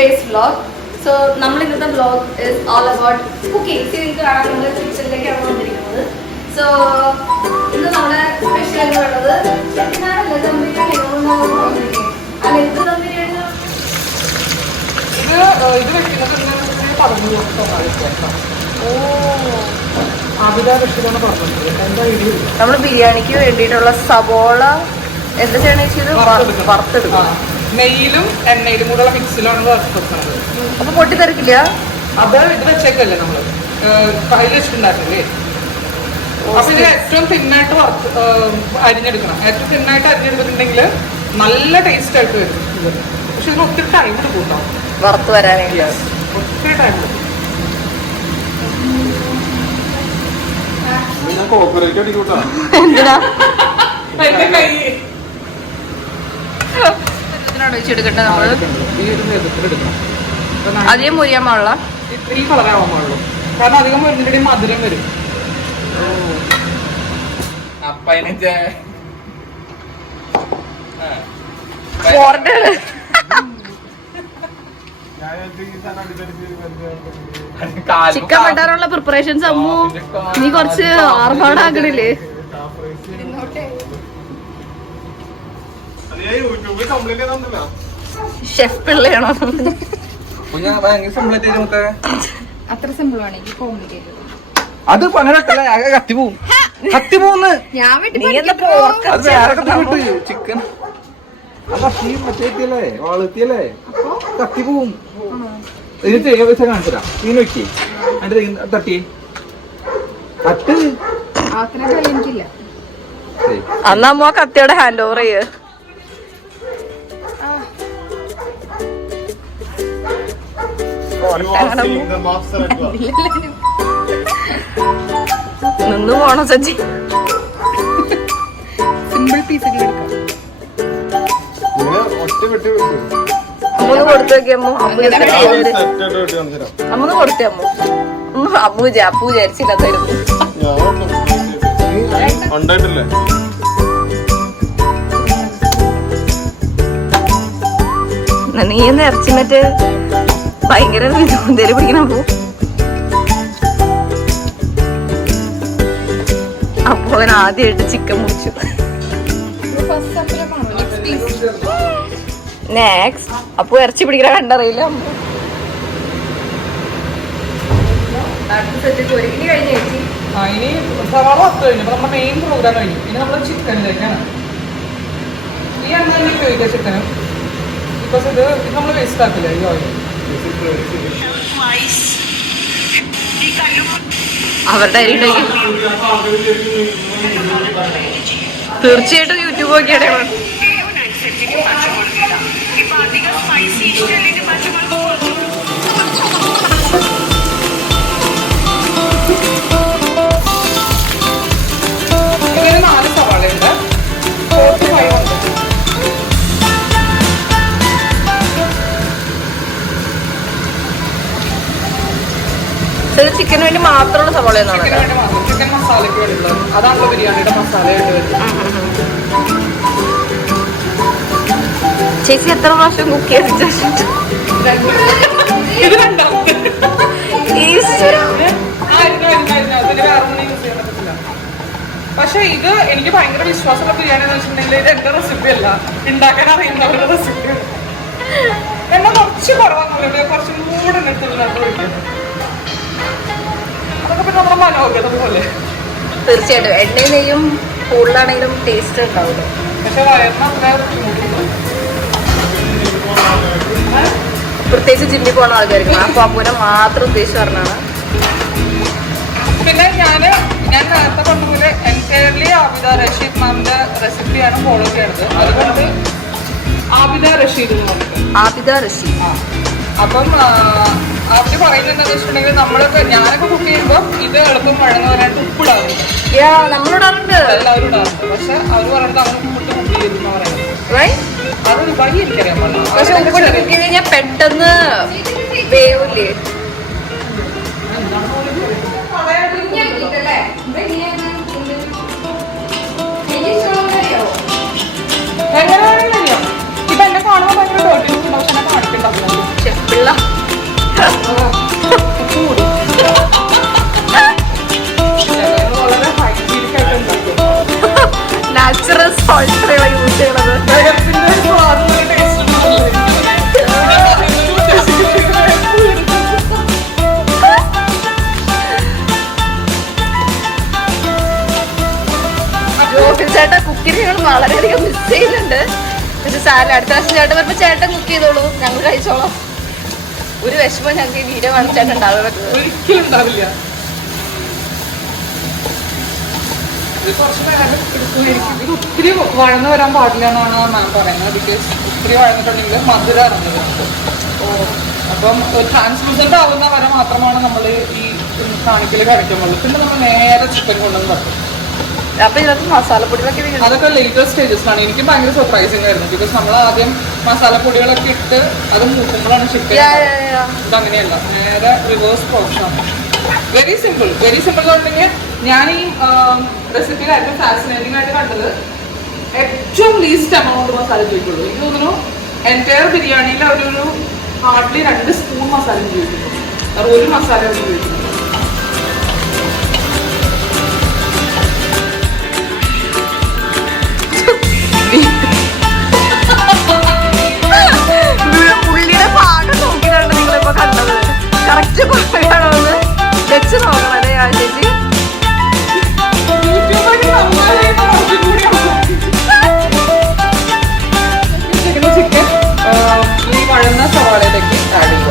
today's vlog. So, our vlog is all about cooking. So, we are going to kitchen. So, this is our special നമ്മൾ ബിരിയാണിക്ക് വേണ്ടിയിട്ടുള്ള സവോള എന്താ ചെയ്യണത് വറുത്തെടുക്കുക. നെയ്യിലും എണ്ണയിലും കൂടെയുള്ള മിക്സിലാണ് വറുത്തെടുക്കുന്നത്. അപ്പൊ പൊട്ടിത്തെറിക്കില്ല. അത് ഇത് വെച്ചേക്കല്ലേ നമ്മള് കയ്യിൽ വെച്ചിട്ടുണ്ടായിരുന്നില്ലേ? അപ്പൊ ഇത് ഏറ്റവും തിന്നായിട്ട് അരിഞ്ഞെടുക്കണം. ഏറ്റവും തിന്നായിട്ട് അരിഞ്ഞെടുത്തിട്ടുണ്ടെങ്കിൽ നല്ല ടേസ്റ്റ് ആയിട്ട് വരും ഇത്. പക്ഷെ ഇതിന് ഒത്തിരി ടൈം എടുക്കും വറുത്ത് വരാനായിട്ട്. ഒത്തിരി ടൈം എടുക്കും. വെച്ചെടുക്കട്ടെ നമ്മള്. അധികം മുരിയാൻ പാടില്ല. ഈ കളറാവാൻ പാടുള്ളൂ. കാരണം അധികം മുരിഞ്ഞിട്ട് മധുരം വരും. ചിക്കൻ വെട്ടാനുള്ള പ്രിപ്പറേഷൻസ് അമ്മു നീ കുറച്ച് ആർഭാടാക്കണില്ലേ? ഷെഫ് പിള്ളയാണോ? അത്ര സിമ്പിൾ ആണെങ്കിൽ കോംപ്ലിക്കേറ്റഡ്. അത് പണിട്ടല്ല കത്തി പോവും. കത്തി പോന്ന് ചിക്കൻ മറ്റേത്തിയല്ലേ വളർത്തിയല്ലേ കത്തി പോവും. ഇതിന് തേങ്ങ പൈസ കാണിച്ചരാ. നീ നോക്കി അതിന്റെ തട്ടി കട്ട് എനിക്കില്ല. അന്ന് അമ്മ കത്തിയോടെ ഹാൻഡ് ഓവർ ചെയ്യ. നിന്ന് പോണോ സജ്ജി? സിമ്പിൾ പീസുകൾ എടുക്കാം. അമ്മൂന്ന് കൊടുത്തു നോക്കി. അമ്മൂന്ന് കൊടുത്തേ. അമ്മു അപ്പു വിചാരിച്ചില്ലാത്തായിരുന്നു. നീ എന്ന് ഇറച്ചി മറ്റേ ഭയങ്കര എന്തേലും പിടിക്കണം. അപ്പൊ അവൻ ആദ്യമായിട്ട് ചിക്കൻ മുറിച്ചു. നെക്സ്റ്റ് അപ്പൊ ഇറച്ചി പിടിക്കണ കണ്ടറിയില്ല. ഇനി സവാള വറുത്ത് കഴിഞ്ഞു. അപ്പൊ നമ്മുടെ മെയിൻ പ്രോഗ്രാം കഴിഞ്ഞു. ഇനി നമ്മൾ ചിക്കനിലേക്കാണ്. ഈ എണ്ണ തന്നെ ഉപയോഗിക്കുക ചിക്കനും. ബിക്കോസ് ഇത് നമ്മൾ വേസ്റ്റ് ആക്കില്ല ഈ ഓയിൽ. അവരുടെ തീർച്ചയായിട്ടും യൂട്യൂബ് നോക്കിയാണ്. ഇങ്ങനെ 4 സവാളയുണ്ട്. 45 ഉണ്ട്. ചിക്കന് വേണ്ടി മാത്രമുള്ള സവാള. ചിക്കൻ മസാലയ്ക്ക് വേണ്ടിയുള്ളത്. അതാണല്ലോ ബിരിയാണിയുടെ മസാലയായിട്ട് വരുന്നത്. ചേച്ചി എത്ര പ്രാവശ്യം കുക്ക് ചെയ്ത്? ഇത് രണ്ടാമത്തെ. പക്ഷെ ഇത് എനിക്ക് ഭയങ്കര വിശ്വാസമുള്ള ബിരിയാണി എന്ന് വെച്ചിട്ടുണ്ടെങ്കിൽ ഇത് എന്റെ റെസിപ്പി അല്ല, ഉണ്ടാക്കാൻ അറിയുന്നവരുടെ റെസിപ്പി. എന്നാ കുറച്ച് കുറവാണെന്നുള്ളത് കുറച്ചും കൂടെ എടുത്തുള്ളത്. അതൊക്കെ പിന്നെ നമ്മുടെ മനോഗതം പോലെ. തീർച്ചയായിട്ടും എണ്ണയും നെയ്യും കൂടുതലാണെങ്കിലും ടേസ്റ്റ് ഉണ്ടാവില്ല. പക്ഷെ വയറിന് അത്ര ബുദ്ധിമുട്ടില്ല. പ്രത്യേകിച്ച് ജിമ്മിൽ പോകുന്ന ആൾക്കാർക്ക് ആ പാമ്പൂനെ മാത്രം ഉദ്ദേശിച്ച് പറഞ്ഞാണ്. പിന്നെ ഞാൻ നേരത്തെ കൊണ്ടുപോലെ എൻറ്റയർലി ആബിദ റഷീദ് മാമിന്റെ റെസിപ്പിയാണ് ഫോളോ ചെയ്യണത്. അതുകൊണ്ട് ആബിദ റഷീദ് എന്ന് പറഞ്ഞിട്ട്. ആബിദ റഷീദ്. അപ്പം അവര് പറയുന്നത് എന്താണെന്ന് വെച്ചിട്ടുണ്ടെങ്കിൽ നമ്മളൊക്കെ ഞാനൊക്കെ കുക്ക് ചെയ്യുമ്പോൾ ഇത് എളുപ്പം വഴങ്ങാനായിട്ട് ഉപ്പിടാറുണ്ട്. നമ്മളിടാറുണ്ട്, എല്ലാവരും ഇടാറുണ്ട്. പക്ഷെ അവർ പറയുന്നത് അവന് ഉപ്പിട്ട് കുക്ക് ചെയ്യുന്ന പറയുന്നത് അതൊരു വഴി എനിക്കറിയാൻ പാടില്ല. പക്ഷെ ഉപ്പിട്ട് കുക്ക് ചെയ്ത് കഴിഞ്ഞാൽ പെട്ടെന്ന് വേവില്ലേ? എങ്ങനെ ഇപ്പൊ എന്നെ കാണുമ്പോൾ ഭയങ്കര ഡോട്ടിണ്ടാവും. പക്ഷെ എന്നെ കാണിക്കണ്ടാവില്ല. Chef Pillai. Natural salt use ചെയ്യണത്. ചേട്ടൻ കുക്കിന് ഞങ്ങൾ വളരെയധികം മിസ് ചെയ്യുന്നുണ്ട്. പക്ഷെ സാല അടുത്ത പ്രാവശ്യം ചേട്ടൻ വരുമ്പോൾ ചേട്ടൻ കുക്ക് ചെയ്തോളൂ, ഞങ്ങൾ കഴിച്ചോളാം. ഒരു വിഷമം ഞങ്ങൾക്ക് ഈ വീഡിയോ കാണിച്ചേട്ടൻ ഒരിക്കലും ഉണ്ടാവില്ല. ഒത്തിരി വഴന്ന് വരാൻ പാടില്ല എന്നാണ് മാം പറയുന്നത്. ബിക്കോസ് ഒത്തിരി വഴന്നിട്ടുണ്ടെങ്കിൽ മധുര ഇറങ്ങുന്നത്. അപ്പം ട്രാൻസ്ലൂസന്റ് ആവുന്ന വരെ മാത്രമാണ് നമ്മൾ ഈ കാണിക്കൽ കഴിക്കുന്നുള്ളൂ. പിന്നെ നമ്മൾ നേരെ ചിക്കൻ കൊണ്ടുവന്ന് തട്ടും. അപ്പൊ ഇതിനകത്ത് മസാലപ്പൊടികളൊക്കെ അതൊക്കെ ലേറ്റർ സ്റ്റേജസിലാണ്. എനിക്ക് ഭയങ്കര സർപ്രൈസിംഗ് ആയിരുന്നു. ബിക്കോസ് നമ്മൾ ആദ്യം മസാലപ്പൊടികളൊക്കെ ഇട്ട് അത് മൂക്കുമ്പോഴാണ് ചിക്കൻ. ഇതങ്ങനെയല്ല, നേരെ റിവേഴ്സ് പ്രോസസ്സാണ്. വെരി സിമ്പിൾ എന്നുണ്ടെങ്കിൽ ഞാൻ ഈ റെസിപ്പിയിൽ ഏറ്റവും ഫാസിനേറ്റിംഗ് ആയിട്ട് കണ്ടത് ഏറ്റവും ലീസ്റ്റ് എമൗണ്ട് മസാല ഉപയോഗിക്കുള്ളൂ. എനിക്ക് തോന്നുന്നു എൻറ്റയർ ബിരിയാണിയിൽ ഒരു ഹാർഡ്ലി 2 സ്പൂൺ മസാല ഉപയോഗിക്കുന്നു. അത് ഒരു മസാല ഉപയോഗിക്കുന്നു. പുള്ളിയുടെ പാകം നോക്കിയിട്ടാണ് നിങ്ങളിപ്പോ കണ്ടത്. കറക്റ്റ് പാകമാണോന്ന് വെച്ച് നോക്കണം അല്ലേ ആ ചേച്ചി? ചിക്കൻ ഈ വഴന്ന സവാളയിലേക്ക് ആഡ് ചെയ്യുക.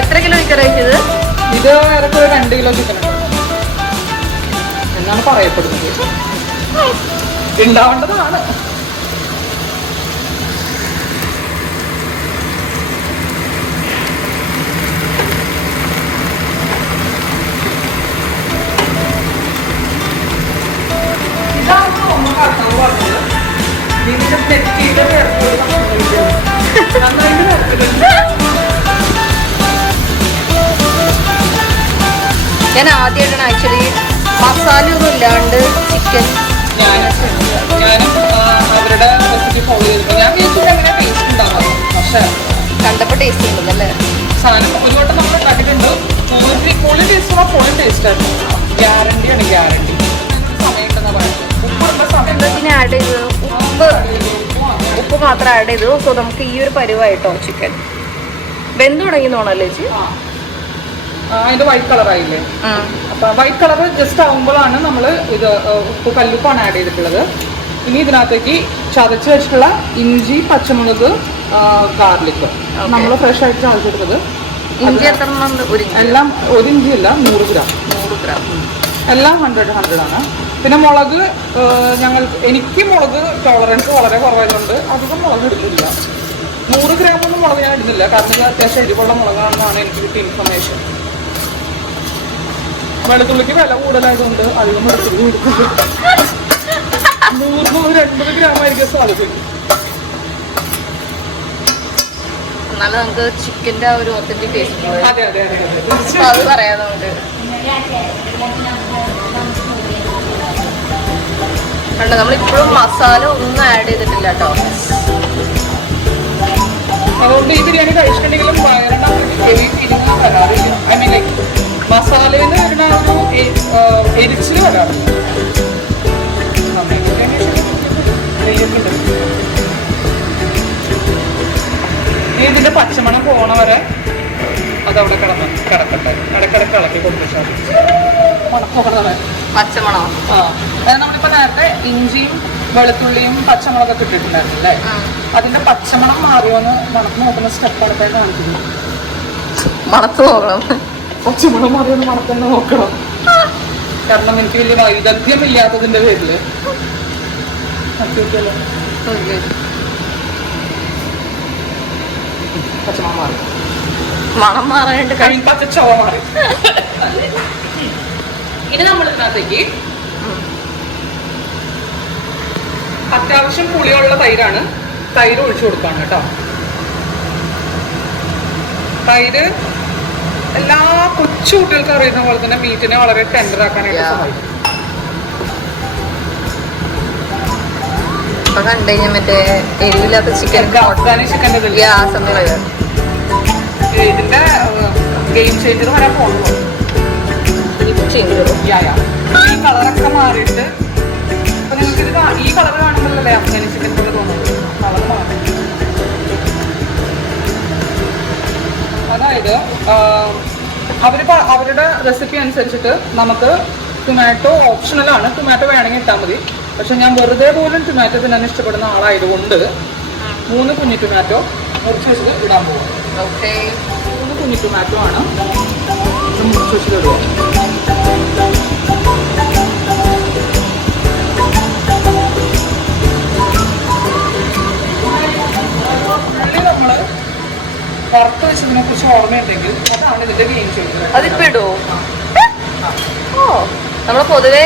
എത്ര കിലോ ചിക്കൻ ഇത്? ഇത് ഏറെക്കുറെ 2 കിലോ ചിക്കൻ എന്നാണ് പറയപ്പെടുന്നത്. ഉണ്ടാവേണ്ടതാണ്. ഞാൻ ആദ്യമായിട്ടാണ് ആക്ച്വലി മസാല ഒന്നും ഇല്ലാണ്ട് ചിക്കൻ. ഞാനും അവരുടെ റെസിപ്പി ഫോളോ ചെയ്തിട്ട് ഞാൻ വിചാരിച്ചിട്ട് എങ്ങനെ ടേസ്റ്റ് ഉണ്ടാവാം. പക്ഷെ കണ്ടപ്പോൾ ടേസ്റ്റ് ഉണ്ടല്ലേ? സാധനം ഒരു വട്ടം നമ്മൾ ഉണ്ടാക്കിയിട്ടുണ്ട്. പൊളി ടേസ്റ്റ് പൊളി ടേസ്റ്റ് ആയിരുന്നു. ഗ്യാരണ്ടിയാണ്, ഗ്യാരണ്ടി. സമയം ഉണ്ടെന്നാ പറയുന്നത്. ഉപ്പ് സമയം പിന്നെ ആഡ് ചെയ്ത് ഉപ്പ് മാത്രം ആഡ് ചെയ്തു. സോ നമുക്ക് ഈ ഒരു പരുവായിട്ടോ ചിക്കൻ വെന്ത് തുടങ്ങി തോന്നല്ലേ ചേച്ചി? അതിന്റെ വൈറ്റ് കളറായില്ലേ? അപ്പൊ വൈറ്റ് കളർ ജസ്റ്റ് ആവുമ്പോഴാണ് നമ്മൾ ഇത് ഉപ്പ് കല്ലുപ്പാണ് ആഡ് ചെയ്തിട്ടുള്ളത്. ഇനി ഇതിനകത്തേക്ക് ചതച്ച് വെച്ചിട്ടുള്ള ഇഞ്ചി, പച്ചമുളക്, ഗാർലിക് നമ്മൾ ഫ്രഷ് ആയിട്ട് ചതച്ചെടുത്തത്. ഇഞ്ചി എത്ര? എല്ലാം 1 ഇഞ്ചി അല്ല, 100 ഗ്രാം. എല്ലാം 100 ആണ്. പിന്നെ മുളക് എനിക്ക് മുളക് ടോളറൻസ് വളരെ കുറവായതുകൊണ്ട് അധികം മുളക് എടുക്കില്ല. 100 ഗ്രാമൊന്നും മുളക് ഞാൻ ഇടുന്നില്ല. കാരണം ഇത് അത്യാവശ്യം എരിവുള്ള മുളകാണെന്നാണ് എനിക്ക് കിട്ടിയ ഇൻഫർമേഷൻ. വെളുത്തുള്ളിക്ക് വില കൂടുതലായതുകൊണ്ട് അധികം വെളുത്തുള്ളി എടുക്കുന്നത് 100-150 ഗ്രാമായിരിക്കും സാധിക്കും. എന്നാലും നമുക്ക് ചിക്കൻ്റെ ആ ഒരു ഒത്തന്റിക് ടേസ്റ്റ്. അതെ അതെ അതെ അത് പറയാം നമുക്ക്. കണ്ടോ, നമ്മളിപ്പോഴും മസാല ഒന്നും ആഡ് ചെയ്തിട്ടില്ല കേട്ടോ. അതുകൊണ്ട് ഈ ബിരിയാണി കഴിച്ചിട്ടുണ്ടെങ്കിലും വയറിന് ഹെവി ഫീലിംഗ് വരാറില്ല. ഐ മീൻ ലൈക്ക് മസാലയിൽ നിന്ന് വരുന്ന ഒരു എരിച്ചിൽ വരാറില്ല. ഇനി ഇതിന്റെ പച്ചമണം പോണ വരെ അതവിടെ കിടക്കട്ടെ. ഇടക്കിടക്ക് ഇളക്കി കൊടുത്താൽ പച്ചമണം. നമ്മളിപ്പോ നേരത്തെ ഇഞ്ചിയും വെളുത്തുള്ളിയും പച്ചമുളകൊക്കെ ഇട്ടിട്ടുണ്ടായിരുന്നു അല്ലേ? അതിന്റെ പച്ചമണം മാറിയോന്ന് മണത്ത് നോക്കുന്ന സ്റ്റെപ്പ് അടുത്തായിട്ട് കാണിക്കുന്നു. മണത്ത് നോക്കണം. പച്ചമണം മാറിയോന്ന് മണത്തന്നെ നോക്കണം. കാരണം എനിക്ക് വലിയ വൈദഗ്ധ്യം ഇല്ലാത്തതിന്റെ പേരില് പച്ചമണം മാറി. മണം മാറാനായിട്ട് പച്ചച്ചോവ മാറി. ഇനി നമ്മൾ ഇതിനകത്തേക്ക് അത്യാവശ്യം പുളിയുള്ള തൈരാണ്. തൈര് ഒഴിച്ചു കൊടുക്കാണ് കേട്ടോ. തൈര് എല്ലാ കൊച്ചു കുട്ടികൾക്ക് അറിയുന്ന പോലെ തന്നെ മീറ്റിനെ വളരെ ടെൻഡർ ആക്കാനായിട്ട് സഹായിക്കും. ഇപ്പൊ കണ്ടുകഴിഞ്ഞാൽ മറ്റേ എരിവില്ലാത്ത ചിക്കൻ അഫ്ഗാനി ചിക്കൻ്റെ ഇതിന്റെ ഗെയിം ചേഞ്ചർ വരാൻ പോകുന്നു. ഈ കളറൊക്കെ മാറിയിട്ട് ഇപ്പൊ നിങ്ങൾക്ക് ഇത് ഈ കളർ കാണുമ്പോഴല്ലേ അഫ്ഗാനി ചിക്കൻ പോലെ തോന്നുന്നത്. കളർ മാറി. അതായത് അവരുടെ റെസിപ്പി അനുസരിച്ചിട്ട് നമുക്ക് ടൊമാറ്റോ ഓപ്ഷണലാണ്. ടൊമാറ്റോ വേണമെങ്കിൽ ഇട്ടാൽ മതി. പക്ഷെ ഞാൻ വെറുതെ പോലും ടൊമാറ്റോ തിന്നാൻ ഇഷ്ടപ്പെടുന്ന ആളായതുകൊണ്ട് 3 കുഞ്ഞി ടൊമാറ്റോ മുറിച്ച് വെച്ചിട്ട് ഇടാൻ പോകും. 3 കുഞ്ഞി ടൊമാറ്റോ ആണ് മുറിച്ച് വെച്ചിട്ട് ഇടുക. ഉള്ളി നമ്മൾ വറുത്ത് വെച്ചതിനെ കുറിച്ച് ഓർമ്മയുണ്ടെങ്കിൽ അതാണ് ഇതിന്റെ ഗെയിം ചേഞ്ചർ. അതിപ്പോ ഇടുവോ? ഓ നമ്മള് പൊതുവെ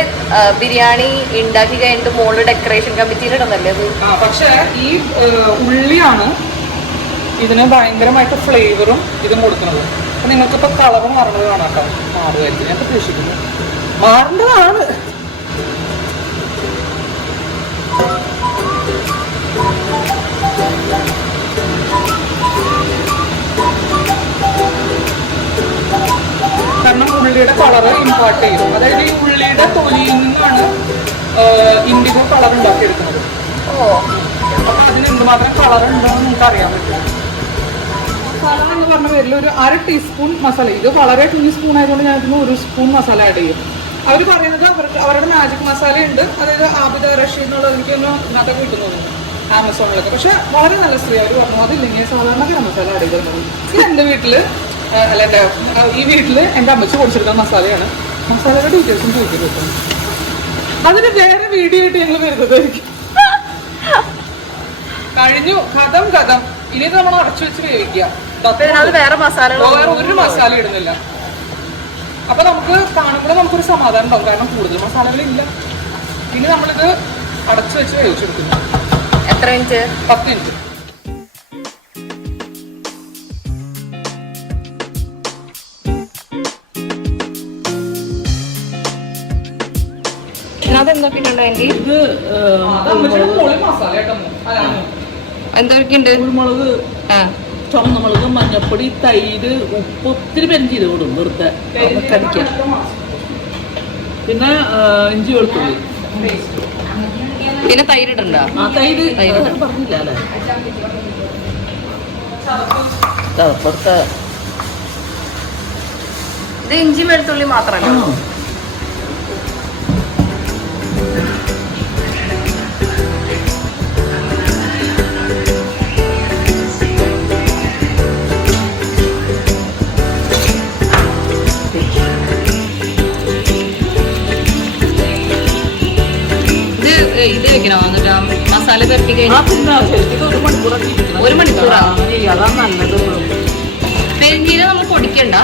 ബിരിയാണി ഉണ്ടാക്കി കഴിഞ്ഞിട്ട് മുകളിൽ ഡെക്കറേഷൻ കമ്മിറ്റിയിലിടുന്നല്ലേ അത്? പക്ഷെ ഈ ഉള്ളിയാണ് ഇതിന് ഭയങ്കരമായിട്ട് ഫ്ലേവറും ഇതും കൊടുക്കുന്നത്. അപ്പൊ നിങ്ങൾക്കിപ്പോ കളർ മാറുന്നത് കാണാം കേട്ടോ. മാറുമായിരിക്കും, ഞാൻ പ്രതീക്ഷിക്കുന്നു. മാറേണ്ടതാണ്. കാരണം ഉള്ളിയുടെ കളറ് ഇമ്പാർട്ട് ചെയ്യും. അതായത് ഈ ഉള്ളിയുടെ തൊലിയിൽ നിന്നാണ് ഇൻഡിഗോ കളർ ഉണ്ടാക്കിയെടുക്കുന്നത്. അപ്പൊ അതിന് എന്തുമാത്രം കളർ ഉണ്ടോന്ന് നിങ്ങൾക്ക് അറിയാൻ പറ്റും. മസാല എന്ന് പറഞ്ഞ പേരിൽ ഒരു 1/2 ടീസ്പൂൺ മസാല. ഇത് വളരെ കുഞ്ഞു സ്പൂൺ ആയതുകൊണ്ട് ഞാൻ ഇതിന് 1 സ്പൂൺ മസാല ആഡ് ചെയ്യും. അവർ പറയുന്നത് അവരുടെ മാജിക് മസാല ഉണ്ട്. അതായത് ആബിദ റഷീദ് എന്നുള്ളത് എനിക്കൊന്ന് ഇതിനകത്തൊക്കെ കിട്ടുന്നുണ്ട് ആമസോണിലൊക്കെ. പക്ഷെ വളരെ നല്ല സ്ത്രീ. അവർ പറഞ്ഞു അതില്ലെങ്കിൽ സാധാരണ ഗരം മസാല ആഡ് ചെയ്തിരുന്നത്. ഇത് എൻ്റെ വീട്ടില് അല്ല ഈ വീട്ടിൽ എൻ്റെ അമ്മച്ചി പൊടിച്ചെടുക്കുന്ന മസാലയാണ്. മസാലയുടെ ഡീറ്റെയിൽസും ചോദിക്കരുത്. അതിന് വേറെ വീഡിയോ ആയിട്ട് ഞങ്ങൾ വരുന്നതായിരിക്കും. കഴിഞ്ഞു. കഥം ഇനി ഇത് നമ്മൾ അടച്ചു വെച്ച് വേവിക്കുക. വേറെ മസാല വേറെ ഒരു മസാല ഇടുന്നില്ല. അപ്പൊ നമുക്ക് കാണുമ്പോൾ നമുക്കൊരു സമാധാനം ഉണ്ടാവും. കാരണം കൂടുതൽ മസാലകളില്ല. ഇനി നമ്മളിത് അടച്ചു വെച്ച് വേവിച്ചെടുക്കുന്നു. എത്ര മിനിറ്റ്? 10 മിനിറ്റ്. അതെന്തൊക്കെയുണ്ടെങ്കിൽ ഇത് പൊളി മസാല എന്തൊക്കെയുണ്ട്? കുരുമുളക്, ചുവന്നമുളക്, മഞ്ഞപ്പൊടി, തൈര്, ഉപ്പ്, ഒത്തിരി പേരും ചെയ്ത് കൊടുക്കും വെറുതെ കടിക്കാൻ. പിന്നെ ഇഞ്ചി വെളുത്തുള്ളി. പിന്നെ തൈരിടണ്ട? തൈര് പറഞ്ഞില്ല അല്ലേ? ചതപ്പെടുത്ത ഇത് ഇഞ്ചി വെളുത്തുള്ളി മാത്രമല്ല. ഇത് വെക്കണോ മസാല പെരട്ടി കഴിഞ്ഞാൽ? 1 മണിക്കൂറാ? അതാണ് നല്ലത്. പെരിഞ്ചീരം നമ്മൾ പൊടിക്കണ്ട.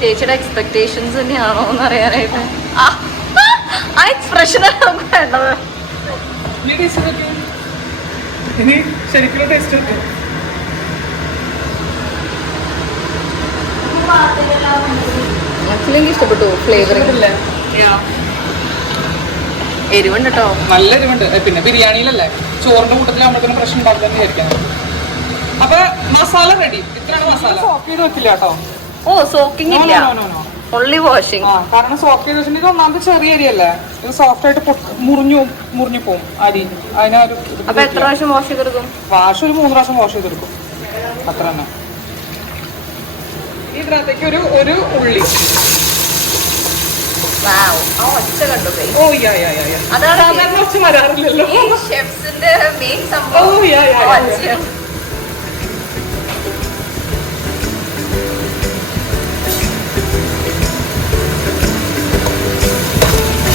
ചേച്ചിയുടെ എക്സ്പെക്ടേഷൻസ് തന്നെയാണോ എന്ന് അറിയാനായിട്ട് ആ എക്സ്പ്രഷനാണ് നമുക്ക് വേണ്ടത്. ശരിക്കും ടേസ്റ്റ് കിട്ടും. ആക്ച്വലി എനിക്ക് ഇഷ്ടപ്പെട്ടു ഫ്ലേവറിംഗ്. എരിവുണ്ട് കേട്ടോ, നല്ല എരിവുണ്ട്. പിന്നെ ബിരിയാണിയിലല്ലേ, ചോറിന്റെ കൂട്ടത്തിൽ നമ്മൾക്കൊരു പ്രശ്നം ഉണ്ടാക്കാൻ വിചാരിക്കാം. അപ്പൊ മസാല റെഡി. ഇത്രയാണ് മസാല. സോക്ക് ചെയ്ത് വെക്കില്ല കേട്ടോ. ഓ സോക്കിംഗ് ഇല്ല, ഓൺലി വാഷിംഗ്. കാരണം സോക്ക് ചെയ്ത് വെച്ചിട്ടുണ്ടെങ്കിൽ ഒന്നാമത് ചെറിയ അരിയല്ലേ, ഇത് സോഫ്റ്റ് ആയിട്ട് മുറിഞ്ഞു പോവും അരി. അതിനൊരു അപ്പൊ എത്ര പ്രാവശ്യം വാഷ് ചെയ്തെടുക്കും? വാഷ് ഒരു 3 പ്രാവശ്യം വാഷ് ചെയ്തെടുക്കും, അത്ര തന്നെ. ഇതിനകത്തേക്ക് ഒരു ഉള്ളി. അതാണ് കുറച്ച് വരാറില്ലല്ലോ ഷെഫ്സിന്റെ മെയിൻ സംഭവം.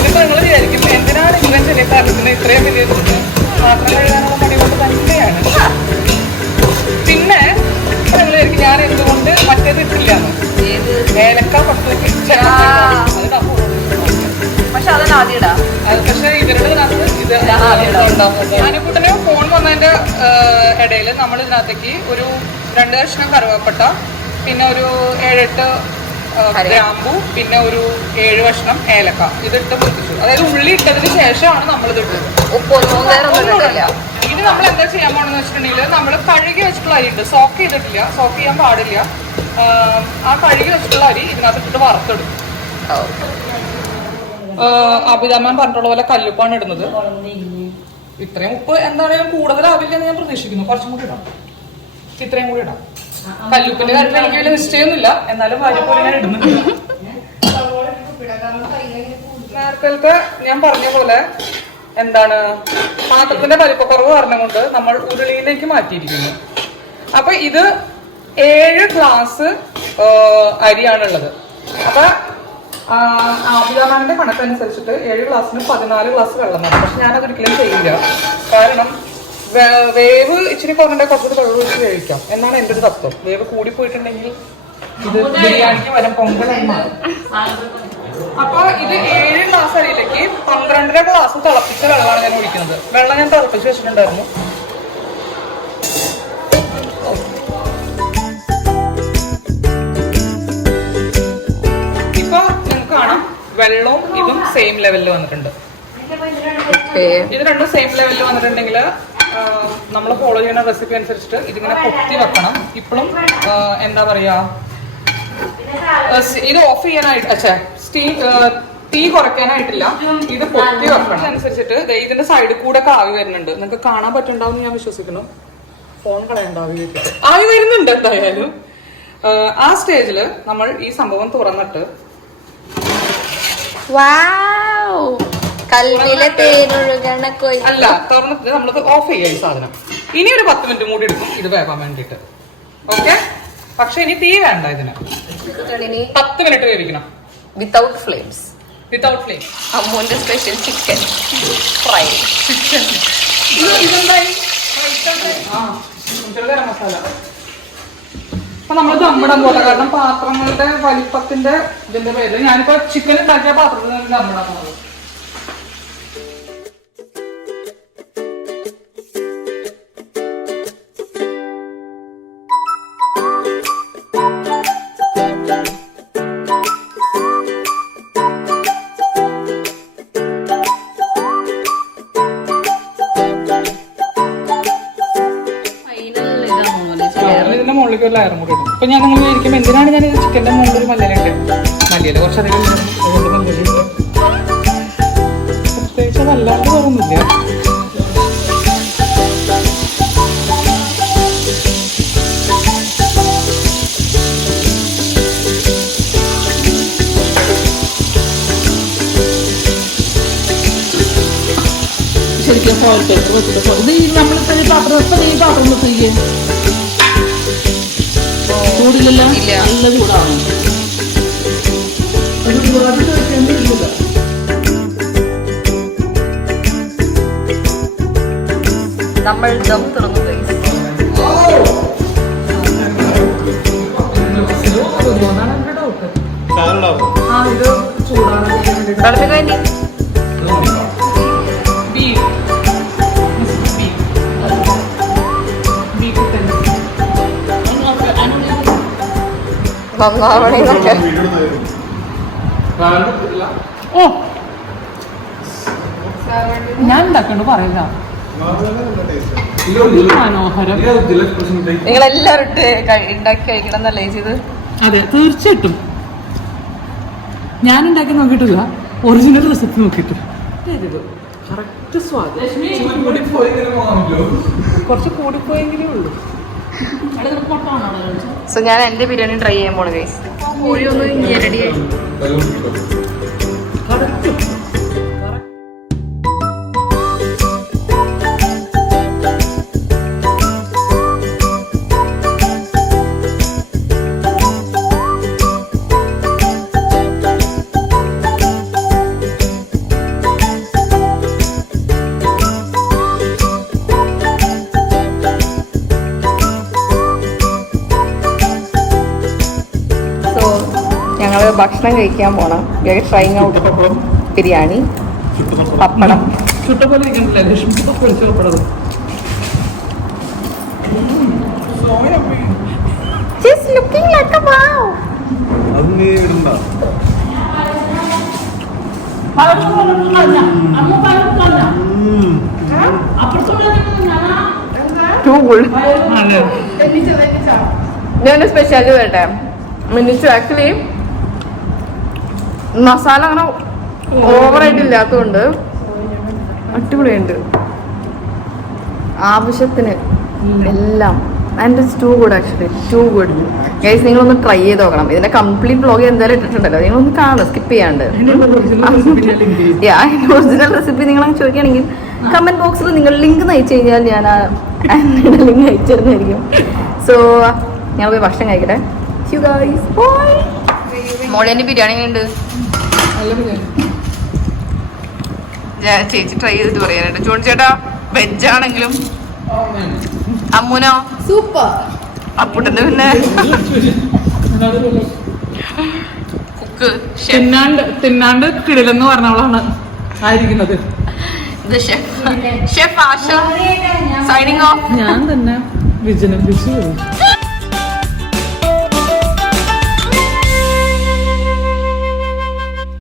നിങ്ങൾ വിചാരിക്കും എന്തിനാണ് ഇങ്ങനെ ചെറിയ കാര്യത്തിന് ഇത്രയും വലിയ പാത്രം കഴുകാനുള്ള പണി കൊണ്ട് തന്നെയാണ്. പിന്നെ നിങ്ങൾ വിചാരിക്കും ഞാൻ എന്തുകൊണ്ട് മറ്റേത് ഇട്ടില്ലാന്ന്. ഏലക്ക പത്ത് പക്ഷെ അതിന് ആദ്യം ഇടാം. പക്ഷെ ഇവരുടെ ഇത് ഞാനിക്കൂട്ടന് ഫോൺ വന്നതിന്റെ ഇടയിൽ നമ്മൾ ഇതിനകത്തേക്ക് ഒരു 2 കഷ്ണം കറുവപ്പട്ട, പിന്നെ ഒരു 7-8 ഗ്രാമ്പു, പിന്നെ ഒരു 7 കഷ്ണം ഏലക്ക ഇതിട്ട് പൊട്ടിച്ചു. അതായത് ഉള്ളി ഇട്ടതിന് ശേഷമാണ് നമ്മൾ ഇത് ഇട്ടത്. ഇനി നമ്മൾ എന്താ ചെയ്യാൻ പോണെന്ന് വെച്ചിട്ടുണ്ടെങ്കിൽ നമ്മൾ കഴുകി വെച്ചിട്ടുള്ള അരി ഉണ്ട്, സോക്ക് ചെയ്തിട്ടില്ല, സോക്ക് ചെയ്യാൻ പാടില്ല. ആ കഴുകി വെച്ചിട്ടുള്ള അരി ഇതിനകത്ത് ഇട്ടിട്ട് വറുത്തെടുക്കും. അഭിരാമൻ പറഞ്ഞിട്ടുള്ള പോലെ കല്ലുപ്പാണ് ഇടുന്നത്. ഇത്രയും ഉപ്പ് എന്തായാലും കൂടുതലാവില്ലെന്ന് ഞാൻ പ്രതീക്ഷിക്കുന്നു. കുറച്ചും കൂടി ഇടാം, ഇത്രയും കൂടി ഇടാം. കല്ലുപ്പിന്റെ കാര്യത്തിൽ എനിക്ക് വലിയ നിശ്ചയമൊന്നുമില്ല, എന്നാലും വാരിപ്പോലെ ഞാൻ ഇടുന്നുണ്ട്. നേരത്തെ ഞാൻ പറഞ്ഞ പോലെ എന്താണ് പാത്രത്തിന്റെ വലിപ്പക്കുറവ് കാരണം കൊണ്ട് നമ്മൾ ഉരുളിയിലേക്ക് മാറ്റിയിരിക്കുന്നു. അപ്പൊ ഇത് 7 ഗ്ലാസ് അരിയാണുള്ളത്. അപ്പൊ അഭിരാമന്റെ കണക്കനുസരിച്ചിട്ട് 7 ഗ്ലാസ്സിന് 14 ഗ്ലാസ് വെള്ളം വേണം. പക്ഷെ ഞാനതൊരിക്കലും ചെയ്യില്ല. കാരണം വേവ് ഇച്ചിരി കുറഞ്ഞിട്ട് കുറച്ചുകൂടി വെള്ളം ഒഴിച്ച് വേവിക്കാം എന്നാണ് എൻ്റെ ഒരു തത്വം. വേവ് കൂടി പോയിട്ടുണ്ടെങ്കിൽ ഇത് ബിരിയാണിക്ക് വരം പൊങ്കലായി മാറും. അപ്പൊ ഇത് 7 ഗ്ലാസ് അരിയിലേക്ക് 12 ഗ്ലാസ് തിളപ്പിച്ച വെള്ളമാണ് ഞാൻ ഒഴിക്കുന്നത്. വെള്ളം ഞാൻ തിളപ്പിച്ച് വെച്ചിട്ടുണ്ടായിരുന്നു. ഇപ്പൊ നിങ്ങൾക്ക് കാണാം വെള്ളവും ഇതും സെയിം ലെവലിൽ വന്നിട്ടുണ്ട്. ഇത് രണ്ടും സെയിം ലെവലിൽ വന്നിട്ടുണ്ടെങ്കിൽ നമ്മൾ ഫോളോ ചെയ്യുന്ന റെസിപ്പി അനുസരിച്ചിട്ട് ഇതിങ്ങനെ പൊത്തി വെക്കണം. ഇപ്പോഴും എന്താ പറയാ, ഇത് ഓഫ് ചെയ്യാനായിട്ട് തീ കുറയ്ക്കാനായിട്ടില്ല, ഇത് പൊത്തി വെക്കണം. അനുസരിച്ചിട്ട് ഇതിന്റെ സൈഡിൽ കൂടെ ഒക്കെ ആവി വരുന്നുണ്ട്. നിങ്ങൾക്ക് കാണാൻ പറ്റുണ്ടാവും ഞാൻ വിശ്വസിക്കുന്നു. ഫോൺ കളയുണ്ടാവി ആവി വരുന്നുണ്ട് എന്തായാലും. ആ സ്റ്റേജില് നമ്മൾ ഈ സംഭവം തുറന്നിട്ട് അല്ല തുറന്നിട്ട് നമ്മൾക്ക് ഓഫ് ചെയ്യാം ഈ സാധനം. ഇനി ഒരു 10 മിനിറ്റ് കൂടി എടുക്കും ഇത് വേവാൻ വേണ്ടിട്ട്. ഓക്കെ, പക്ഷെ ഇനി തീ വേണ്ട. ഇതിന് 10 മിനിറ്റ് വേവിക്കണം വിത്തൗട്ട് ഫ്ലെയിംസ്. Without flame. അമ്മൂന്റെ സ്പെഷ്യൽ ചിക്കൻ ഫ്രൈ. ചിക്കൻ ഇതെന്തായി ഗരം മസാല. അപ്പൊ നമ്മൾ ദമ്മിടാൻ പോലെ, കാരണം പാത്രങ്ങളുടെ വലിപ്പത്തിന്റെ ഇതിന്റെ പേരിൽ ഞാനിപ്പോ ചിക്കൻ ഉണ്ടാക്കിയ പാത്രത്തിൽ ദമ്മിടാൻ പോകുന്നത്. ഇതിന്റെ മുകളിലേക്ക് ഒരു ലെയറും കൂടി ഇടും. ഇപ്പൊ ഞാൻ നിങ്ങൾ വിചാരിക്കും എന്തിനാണ് ഞാൻ ചിക്കന്റെ മുകളിൽ ഒരു മല്ലിയിലുണ്ട്. മല്ലിയില കുറച്ചധികം അതുകൊണ്ട് മല്ലിയിലുണ്ട്. പ്രത്യേകിച്ച് അതല്ലാണ്ട് തോന്നുന്നില്ല. ശരിക്കും നമ്മളിപ്പോ ഈ പാത്രം നിർത്തിക്കേ ചൂടില്ലല്ലോ, നല്ല ചൂടാണ്. നമ്മൾ ദം തുറന്നു പോയി. ഓ ഞാൻ ഉണ്ടാക്കണ്ട് പറയില്ല. മനോഹരം. നിങ്ങൾ എല്ലാവരും ഉണ്ടാക്കി കഴിക്കണം എന്നല്ലേ ചെയ്ത്? അതെ, തീർച്ചയായിട്ടും. ഞാൻ ഉണ്ടാക്കി നോക്കിയിട്ടില്ല, ഒറിജിനൽ റെസിപ്പി നോക്കിയിട്ട് കറക്റ്റ് സ്വാദ്. കുറച്ച് കൂടിപ്പോയെങ്കിലേ ഉള്ളൂ. സോ ഞാൻ എന്റെ ബിരിയാണി ട്രൈ ചെയ്യാൻ പോണ ഗൈസ്. കോഴി ഒന്ന് ഞെരടിയായി. ഞങ്ങൾ ഭക്ഷണം കഴിക്കാൻ പോണം. Trying out biryani, pappadam. Just looking like a wow. നീ ഇടണ്ട. ഞാൻ സ്പെഷ്യാലിറ്റി വരട്ടെ. മിനിച്ചു ആക്ച്വലി മസാല അങ്ങനെ ഓവറായിട്ട് ഇല്ലാത്തതുകൊണ്ട് അടിപൊളിയുണ്ട്. ആവശ്യത്തിന് എല്ലാം. And it's too good actually, too good. Guys നിങ്ങളൊന്ന് ട്രൈ ചെയ്ത് നോക്കണം. ഇതിന്റെ കംപ്ലീറ്റ് വ്ളോഗ് എന്തായാലും ഇട്ടിട്ടുണ്ടല്ലോ, നിങ്ങളൊന്ന് കാണുക സ്കിപ്പ് ചെയ്യാണ്ട്. ഒറിജിനൽ റെസിപ്പി നിങ്ങൾ ചോദിക്കുകയാണെങ്കിൽ കമന്റ് ബോക്സിൽ നിങ്ങൾ ലിങ്ക് അയച്ചു കഴിഞ്ഞാൽ ഞാൻ ആൻഡിയുടെ ലിങ്ക് അയച്ചിരുന്നായിരിക്കും. സോ ഞാൻ പോയി ഭക്ഷണം കഴിക്കട്ടെ. മോളേന്റെ ബിരിയാണി ഉണ്ട്. ചേച്ചി ട്രൈ ചെയ്തിട്ട് പറയാനായിട്ട്. ജോൺ ചേട്ടാ വെജ് ആണെങ്കിലും അമ്മൂനോ സൂപ്പർ. അപ്പുട്ടന്റെ പിന്നെ കുക്ക് തിന്നാണ്ട് കിടിലെന്ന് പറഞ്ഞവളാണ് ആയിരിക്കുന്നത്. ഷെഫ് ആശ സൈനിങ് ഓഫ്. ഞാൻ തന്നെ വിജനം